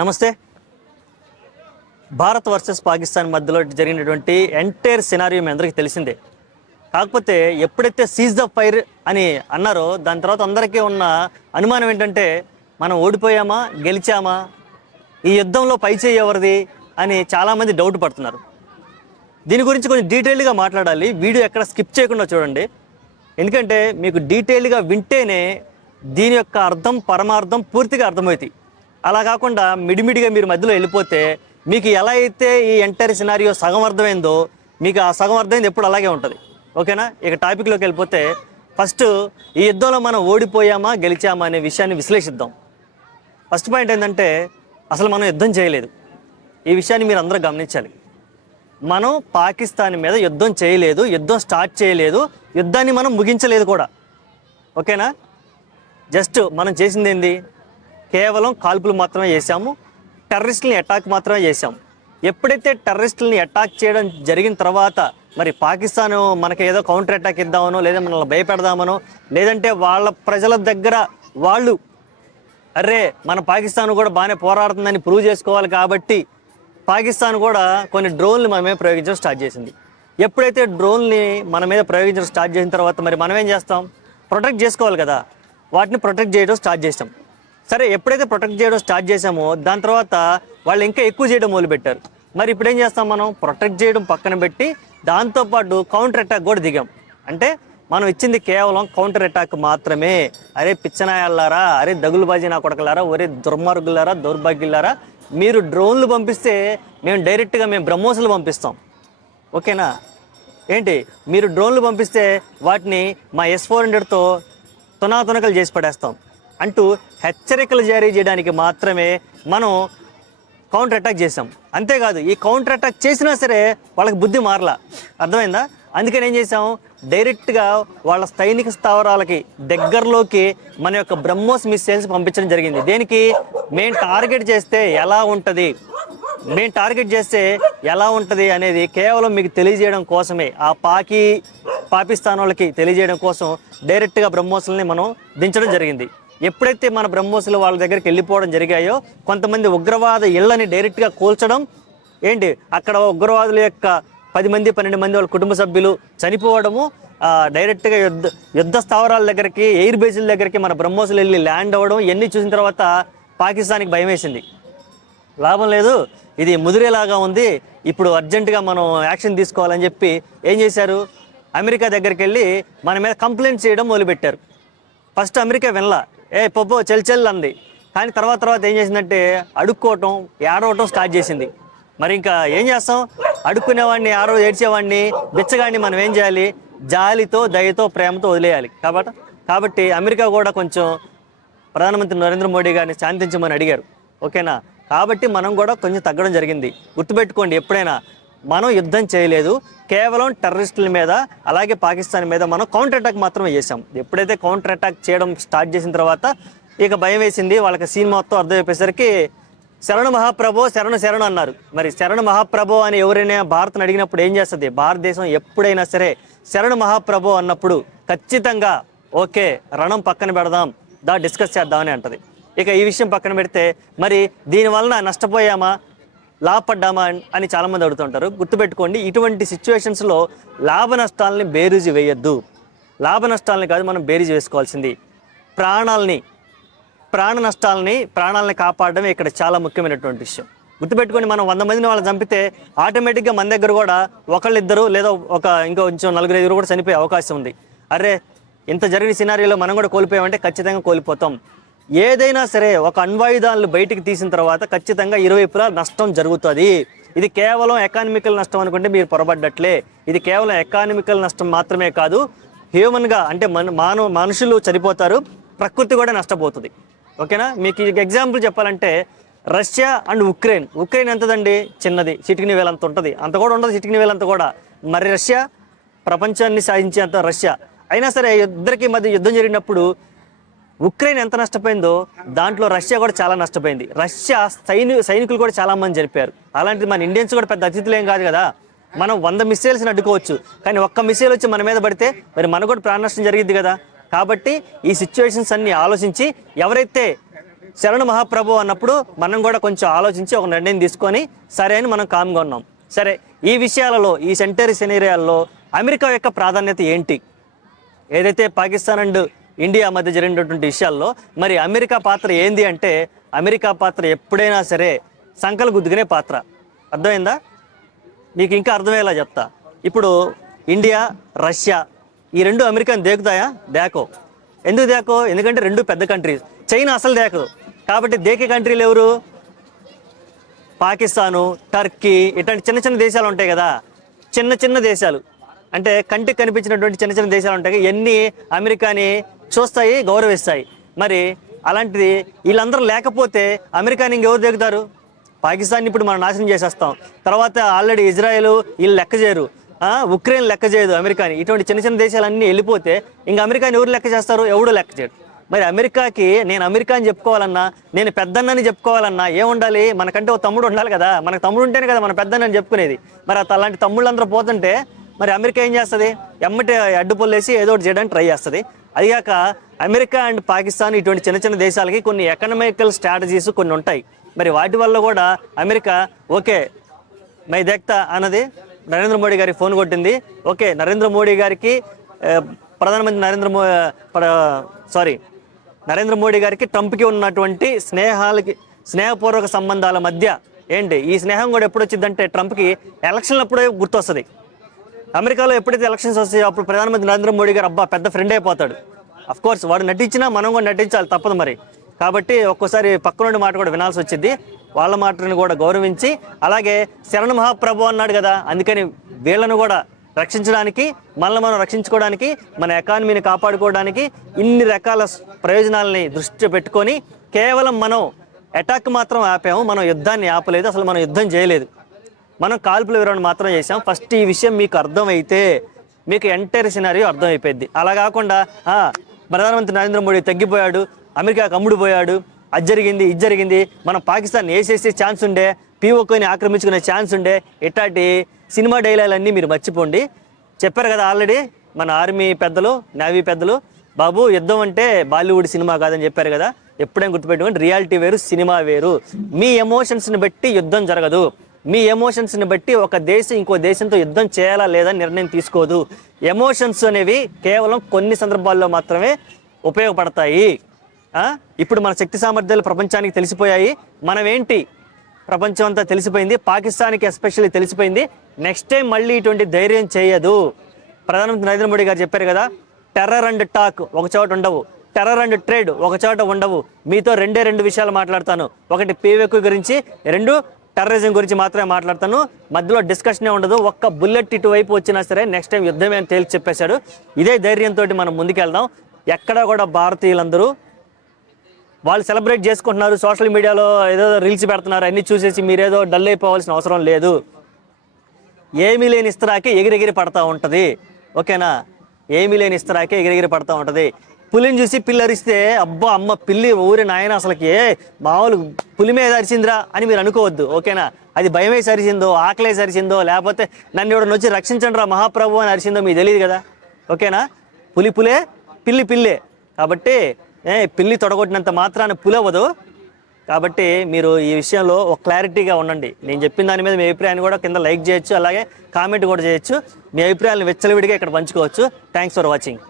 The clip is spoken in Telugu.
నమస్తే. భారత్ వర్సెస్ పాకిస్తాన్ మధ్యలో జరిగినటువంటి ఎంటైర్ సినారియో మీ అందరికీ తెలిసిందే. కాకపోతే ఎప్పుడైతే సీజ్ ద ఫైర్ అని అన్నారో దాని తర్వాత అందరికీ ఉన్న అనుమానం ఏంటంటే మనం ఓడిపోయామా గెలిచామా, ఈ యుద్ధంలో పైచేయి ఎవరిది అని చాలామంది డౌట్ పడుతున్నారు. దీని గురించి కొంచెం డీటెయిల్డ్గా మాట్లాడాలి. వీడియో ఎక్కడ స్కిప్ చేయకుండా చూడండి, ఎందుకంటే మీకు డీటెయిల్డ్గా వింటేనే దీని యొక్క అర్థం పరమార్థం పూర్తిగా అర్థమవుతాయి. అలా కాకుండా మిడిమిడిగా మీరు మధ్యలో వెళ్ళిపోతే మీకు ఎలా అయితే ఈ ఎంటైర్ సినారియో సగం అర్థమైందో మీకు ఆ సగం అర్థమైంది ఎప్పుడు అలాగే ఉంటుంది. ఓకేనా? ఇక టాపిక్లోకి వెళ్ళిపోతే ఫస్ట్ ఈ యుద్ధంలో మనం ఓడిపోయామా గెలిచామా అనే విషయాన్ని విశ్లేషిద్దాం. ఫస్ట్ పాయింట్ ఏంటంటే అసలు మనం యుద్ధం చేయలేదు. ఈ విషయాన్ని మీరు అందరూ గమనించాలి. మనం పాకిస్తాన్ మీద యుద్ధం చేయలేదు, యుద్ధం స్టార్ట్ చేయలేదు, యుద్ధాన్ని మనం ముగించలేదు కూడా. ఓకేనా? జస్ట్ మనం చేసింది ఏంది? కేవలం కాల్పులు మాత్రమే చేశాము, టెర్రరిస్టులని అటాక్ మాత్రమే చేశాము. ఎప్పుడైతే టెర్రరిస్టులని అటాక్ చేయడం జరిగిన తర్వాత మరి పాకిస్తాన్ మనకి ఏదో కౌంటర్ అటాక్ ఇద్దామనో లేదా మనల్ని భయపెడదామనో లేదంటే వాళ్ళ ప్రజల దగ్గర వాళ్ళు అరే మన పాకిస్తాన్ కూడా బాగానే పోరాడుతుందని ప్రూవ్ చేసుకోవాలి కాబట్టి పాకిస్తాన్ కూడా కొన్ని డ్రోన్లు మన మీద ప్రయోగించడం స్టార్ట్ చేసింది. ఎప్పుడైతే డ్రోన్ని మన మీద ప్రయోగించడం స్టార్ట్ చేసిన తర్వాత మరి మనం ఏం చేస్తాం? ప్రొటెక్ట్ చేసుకోవాలి కదా, వాటిని ప్రొటెక్ట్ చేయడం స్టార్ట్ చేస్తాం. సరే, ఎప్పుడైతే ప్రొటెక్ట్ చేయడం స్టార్ట్ చేసామో దాని తర్వాత వాళ్ళు ఇంకా ఎక్కువ చేయడం మొదలుపెట్టారు. మరి ఇప్పుడు ఏం చేస్తాం? మనం ప్రొటెక్ట్ చేయడం పక్కన పెట్టి దాంతోపాటు కౌంటర్ అటాక్ కూడా దిగాం. అంటే మనం ఇచ్చింది కేవలం కౌంటర్ అటాక్ మాత్రమే. అరే పిచ్చనాయాలారా, అరే దగులుబాజీ నా కొడకలారా, ఒరే దుర్మార్గులారా, దౌర్భాగ్యులారా, మీరు డ్రోన్లు పంపిస్తే మేము డైరెక్ట్గా బ్రహ్మోసులు పంపిస్తాం. ఓకేనా? ఏంటి మీరు డ్రోన్లు పంపిస్తే వాటిని మా S-400తో తునాతునకలు చేసి పడేస్తాం అంటూ హెచ్చరికలు జారీ చేయడానికి మాత్రమే మనం కౌంటర్ అటాక్ చేసాం. అంతేకాదు, ఈ కౌంటర్ అటాక్ చేసినా సరే వాళ్ళకి బుద్ధి మారలా. అర్థమైందా? అందుకని ఏం చేసాం? డైరెక్ట్గా వాళ్ళ సైనిక స్థావరాలకి దగ్గరలోకి మన యొక్క బ్రహ్మోస్ మిస్సైల్స్ పంపించడం జరిగింది. దేనికి? మేము టార్గెట్ చేస్తే ఎలా ఉంటుంది అనేది కేవలం మీకు తెలియజేయడం కోసమే, ఆ పాకిస్తాన్ వాళ్ళకి తెలియజేయడం కోసం డైరెక్ట్గా బ్రహ్మోస్లని మనం దించడం జరిగింది. ఎప్పుడైతే మన బ్రహ్మోసులు వాళ్ళ దగ్గరికి వెళ్ళిపోవడం జరిగాయో కొంతమంది ఉగ్రవాద ఇళ్లని డైరెక్ట్గా కూల్చడం, ఏంటి అక్కడ ఉగ్రవాదుల యొక్క 10 మంది 12 మంది వాళ్ళ కుటుంబ సభ్యులు చనిపోవడము, డైరెక్ట్గా యుద్ధ స్థావరాల దగ్గరికి, ఎయిర్ బేస్ల దగ్గరికి మన బ్రహ్మోసులు వెళ్ళి ల్యాండ్ అవ్వడం, ఇవన్నీ చూసిన తర్వాత పాకిస్తాన్కి భయం వేసింది. లాభం లేదు, ఇది ముదిరేలాగా ఉంది, ఇప్పుడు అర్జెంటుగా మనం యాక్షన్ తీసుకోవాలని చెప్పి ఏం చేశారు? అమెరికా దగ్గరికి వెళ్ళి మన మీద కంప్లైంట్ చేయడం మొదలుపెట్టారు. ఫస్ట్ అమెరికా వినలా, పొప్పో చెల్ అంది. కానీ తర్వాత ఏం చేసిందంటే అడుక్కోవటం, ఏడవటం స్టార్ట్ చేసింది. మరి ఇంకా ఏం చేస్తాం? అడుక్కునేవాడిని, ఏడ్చేవాడిని, బిచ్చగాడిని మనం ఏం చేయాలి? జాలితో, దయతో, ప్రేమతో వదిలేయాలి. కాబట్టి అమెరికా కూడా కొంచెం ప్రధానమంత్రి నరేంద్ర మోడీ గారిని శాంతించమని అడిగారు. ఓకేనా? కాబట్టి మనం కూడా కొంచెం తగ్గడం జరిగింది. గుర్తుపెట్టుకోండి, ఎప్పుడైనా మనం యుద్ధం చేయలేదు, కేవలం టెర్రరిస్టుల మీద అలాగే పాకిస్తాన్ మీద మనం కౌంటర్ అటాక్ మాత్రమే చేసాం. ఎప్పుడైతే కౌంటర్ అటాక్ చేయడం స్టార్ట్ చేసిన తర్వాత ఇక భయం వేసింది వాళ్ళకి. సీన్ మొత్తం అర్థమైపోయేసరికి శరణు మహాప్రభో శరణు అన్నారు. మరి శరణు మహాప్రభో అని ఎవరైనా భారత్ని అడిగినప్పుడు ఏం చేస్తుంది? భారతదేశం ఎప్పుడైనా సరే శరణు మహాప్రభో అన్నప్పుడు ఖచ్చితంగా ఓకే రణం పక్కన పెడదాం, డిస్కస్ చేద్దామని అంటది. ఇక ఈ విషయం పక్కన పెడితే మరి దీనివలన నష్టపోయామా లాభపడ్డామా అని చాలామంది అడుగుతుంటారు. గుర్తుపెట్టుకోండి, ఇటువంటి సిచ్యువేషన్స్లో లాభ నష్టాలని బేరీజు వేయొద్దు. లాభ నష్టాలని కాదు మనం బేరీజు వేసుకోవాల్సింది ప్రాణాలని కాపాడడమే ఇక్కడ చాలా ముఖ్యమైనటువంటి విషయం. గుర్తుపెట్టుకొని మనం 100 మందిని వాళ్ళు చంపితే ఆటోమేటిక్గా మన దగ్గర కూడా ఒకళ్ళిద్దరు లేదా ఇంకొంచెం 4-5 కూడా చనిపోయే అవకాశం ఉంది. అరే ఇంత జరిగిన సినారియోలో మనం కూడా కోల్పోయామంటే ఖచ్చితంగా కోల్పోతాం. ఏదైనా సరే ఒక అణ్వాయుధాలను బయటికి తీసిన తర్వాత ఖచ్చితంగా ఇరువైపులా నష్టం జరుగుతుంది. ఇది కేవలం ఎకానమికల్ నష్టం అనుకుంటే మీరు పొరపడ్డట్లే. ఇది కేవలం ఎకానమికల్ నష్టం మాత్రమే కాదు, హ్యూమన్గా అంటే మనుషులు చనిపోతారు, ప్రకృతి కూడా నష్టపోతుంది. ఓకేనా? మీకు ఎగ్జాంపుల్ చెప్పాలంటే రష్యా అండ్ ఉక్రెయిన్ ఎంతదండి? చిన్నది, చిటికిని వేలంత ఉంటుంది. అంత కూడా ఉండదు, చిటికిని వేలంత కూడా. మరి రష్యా ప్రపంచాన్ని సాధించేంత రష్యా. అయినా సరే ఇద్దరికి మధ్య యుద్ధం జరిగినప్పుడు ఉక్రెయిన్ ఎంత నష్టపోయిందో దాంట్లో రష్యా కూడా చాలా నష్టపోయింది. రష్యా సైనికులు కూడా చాలా మంది చనిపోయారు. అలాంటిది మన ఇండియన్స్ కూడా పెద్ద అతిథులు ఏం కాదు కదా. మనం 100 మిసైల్స్ని అడ్డుకోవచ్చు, కానీ ఒక్క మిసైల్ వచ్చి మన మీద పడితే మరి మనకు కూడా ప్రాణ నష్టం జరిగింది కదా. కాబట్టి ఈ సిచ్యువేషన్స్ అన్ని ఆలోచించి ఎవరైతే శరణు మహాప్రభు అన్నప్పుడు మనం కూడా కొంచెం ఆలోచించి ఒక నిర్ణయం తీసుకొని సరే అని మనం కామ్గా ఉన్నాం. సరే, ఈ విషయాలలో, ఈ సెంటరీ సినేరియాల్లో అమెరికా యొక్క ప్రాధాన్యత ఏంటి? ఏదైతే పాకిస్తాన్ అండ్ ఇండియా మధ్య జరిగినటువంటి విషయాల్లో మరి అమెరికా పాత్ర ఏంది అంటే, అమెరికా పాత్ర ఎప్పుడైనా సరే సంకలు గుద్దుకునే పాత్ర. అర్థమైందా? మీకు ఇంకా అర్థమయ్యేలా చెప్తా. ఇప్పుడు ఇండియా, రష్యా ఈ రెండు అమెరికాని దేకుతాయా? దేకో. ఎందుకు దేకో? ఎందుకంటే రెండు పెద్ద కంట్రీస్. చైనా అసలు దేకదు. కాబట్టి దేకే కంట్రీలు ఎవరు? పాకిస్తాను, టర్కీ ఇట్లాంటి చిన్న చిన్న దేశాలు ఉంటాయి కదా, చిన్న చిన్న దేశాలు అంటే కంటికి కనిపించినటువంటి చిన్న చిన్న దేశాలు ఉంటాయి. ఎన్ని అమెరికాని చూస్తాయి, గౌరవిస్తాయి. మరి అలాంటిది వీళ్ళందరూ లేకపోతే అమెరికాని ఇంకెవరు దిగుతారు? పాకిస్తాన్ ఇప్పుడు మనం నాశనం చేసేస్తాం. తర్వాత ఆల్రెడీ ఇజ్రాయెల్ వీళ్ళు లెక్క చేయరు, ఉక్రెయిన్ లెక్క చేయదు అమెరికాని. ఇటువంటి చిన్న చిన్న దేశాలన్నీ వెళ్ళిపోతే ఇంకా అమెరికాని ఎవరు లెక్క చేస్తారు? ఎవడు లెక్క చేయడు. మరి అమెరికాకి నేను అమెరికా అని చెప్పుకోవాలన్నా, నేను పెద్దన్నని చెప్పుకోవాలన్నా ఏముండాలి? మనకంటే ఒక తమ్ముడు ఉండాలి కదా. మనకు తమ్ముడు ఉంటేనే కదా మన పెద్దన్నని చెప్పుకునేది. మరి అలాంటి తమ్ముళ్ళందరూ పోతుంటే మరి అమెరికా ఏం చేస్తుంది? ఎమ్మటి అడ్డుపొల్లేసి ఏదో ఒకటి చేయడానికి ట్రై చేస్తుంది. అదిగాక అమెరికా అండ్ పాకిస్తాన్ ఇటువంటి చిన్న చిన్న దేశాలకి కొన్ని ఎకనామికల్ స్ట్రాటజీస్ కొన్ని ఉంటాయి. మరి వాటి వల్ల కూడా అమెరికా ఓకే మై దేక్తా అన్నది నరేంద్ర మోడీ గారికి ఫోన్ కొట్టింది. ఓకే, నరేంద్ర మోడీ గారికి ప్రధానమంత్రి నరేంద్ర మోడీ గారికి ట్రంప్కి ఉన్నటువంటి స్నేహపూర్వక సంబంధాల మధ్య ఏంటి ఈ స్నేహం కూడా ఎప్పుడు వచ్చిందంటే ట్రంప్కి ఎలక్షన్లు అప్పుడే గుర్తొస్తుంది. అమెరికాలో ఎప్పుడైతే ఎలక్షన్స్ వస్తాయో అప్పుడు ప్రధానమంత్రి నరేంద్ర మోడీ గారు అబ్బా పెద్ద ఫ్రెండ్ అయిపోతాడు. అఫ్కోర్స్ వాడు నటించినా మనం కూడా నటించాలి, తప్పదు మరి. కాబట్టి ఒక్కోసారి పక్కనుండి మాట కూడా వినాల్సి వచ్చింది. వాళ్ళ మాటలను కూడా గౌరవించి, అలాగే శరణ మహాప్రభు అన్నాడు కదా, అందుకని వీళ్ళను కూడా రక్షించడానికి, మనల్ని మనం రక్షించుకోవడానికి, మన ఎకానమీని కాపాడుకోవడానికి ఇన్ని రకాల ప్రయోజనాలని దృష్టి పెట్టుకొని కేవలం మనం అటాక్ మాత్రం ఆపాము, మనం యుద్ధాన్ని ఆపలేదు. అసలు మనం యుద్ధం చేయలేదు, మనం కాల్పుల వివరణ మాత్రం చేసాం. ఫస్ట్ ఈ విషయం మీకు అర్థమైతే మీకు ఎంటైర్ సినారియో అర్థమైపోయింది. అలా కాకుండా ప్రధానమంత్రి నరేంద్ర మోడీ తగ్గిపోయాడు, అమెరికాకు అమ్ముడుపోయాడు, అది జరిగింది, ఇది జరిగింది, మనం పాకిస్తాన్ వేసేసే ఛాన్స్ ఉండే, పీఓకేని ఆక్రమించుకునే ఛాన్స్ ఉండే, ఇట్లాంటి సినిమా డైలాగులన్నీ మీరు మర్చిపోండి. చెప్పారు కదా ఆల్రెడీ మన ఆర్మీ పెద్దలు, నేవీ పెద్దలు, బాబు యుద్ధం అంటే బాలీవుడ్ సినిమా కాదని చెప్పారు కదా. ఎప్పుడైనా గుర్తుపెట్టుకోండి, రియాలిటీ వేరు, సినిమా వేరు. మీ ఎమోషన్స్ని బట్టి యుద్ధం జరగదు. మీ ఎమోషన్స్ని బట్టి ఒక దేశం ఇంకో దేశంతో యుద్ధం చేయాలా లేదా నిర్ణయం తీసుకోదు. ఎమోషన్స్ అనేవి కేవలం కొన్ని సందర్భాల్లో మాత్రమే ఉపయోగపడతాయి. ఇప్పుడు మన శక్తి సామర్థ్యాలు ప్రపంచానికి తెలిసిపోయాయి. మనమేంటి ప్రపంచం అంతా తెలిసిపోయింది, పాకిస్తాన్కి ఎస్పెషల్లీ తెలిసిపోయింది. నెక్స్ట్ టైం మళ్ళీ ఇటువంటి ధైర్యం చేయదు. ప్రధానమంత్రి నరేంద్ర మోడీ గారు చెప్పారు కదా, టెర్రర్ అండ్ టాక్ ఒక చోట ఉండవు, టెర్రర్ అండ్ ట్రేడ్ ఒక చోట ఉండవు. మీతో రెండు విషయాలు మాట్లాడతాను. ఒకటి పీఓకే గురించి, రెండు టెర్రరిజం గురించి మాత్రమే మాట్లాడతాను. మధ్యలో డిస్కషనే ఉండదు. ఒక్క బుల్లెట్ ఇటువైపు వచ్చినా సరే నెక్స్ట్ టైం యుద్ధమే అని తేల్చి చెప్పేశాడు. ఇదే ధైర్యంతో మనం ముందుకెళ్దాం. ఎక్కడా కూడా భారతీయులందరూ వాళ్ళు సెలబ్రేట్ చేసుకుంటున్నారు, సోషల్ మీడియాలో ఏదో రీల్స్ పెడుతున్నారు, అన్నీ చూసేసి మీరేదో డల్ అయిపోవాల్సిన అవసరం లేదు. ఏమీ లేని ఇస్తరాకే ఎగిరెగిరి పడతా ఉంటుంది. ఓకేనా? ఏమీ లేని ఇస్తరాకే ఎగిరెగిరి పడతా ఉంటుంది. పులిని చూసి పిల్లి అరిస్తే అబ్బా అమ్మ పిల్లి ఊరి నాయన అసలుకి మామూలు పులి మీద అరిచిందిరా అని మీరు అనుకోవద్దు. ఓకేనా? అది భయమేసి అరిచిందో, ఆకలేసి అరిచిందో, లేకపోతే నన్ను ఎవడన్నా వచ్చి రక్షించండి రా మహాప్రభు అని అరిచిందో మీకు తెలియదు కదా. ఓకేనా? పులే, పిల్లే. కాబట్టి పిల్లి తొడగొట్టినంత మాత్రాన పులి అవ్వదు. కాబట్టి మీరు ఈ విషయంలో ఒక క్లారిటీగా ఉండండి. నేను చెప్పిన దాని మీద మీ అభిప్రాయాన్ని కూడా కింద లైక్ చేయొచ్చు, అలాగే కామెంట్ కూడా చేయొచ్చు. మీ అభిప్రాయాలను విచ్చలవిడిగా ఇక్కడ పంచుకోవచ్చు. Thanks for watching.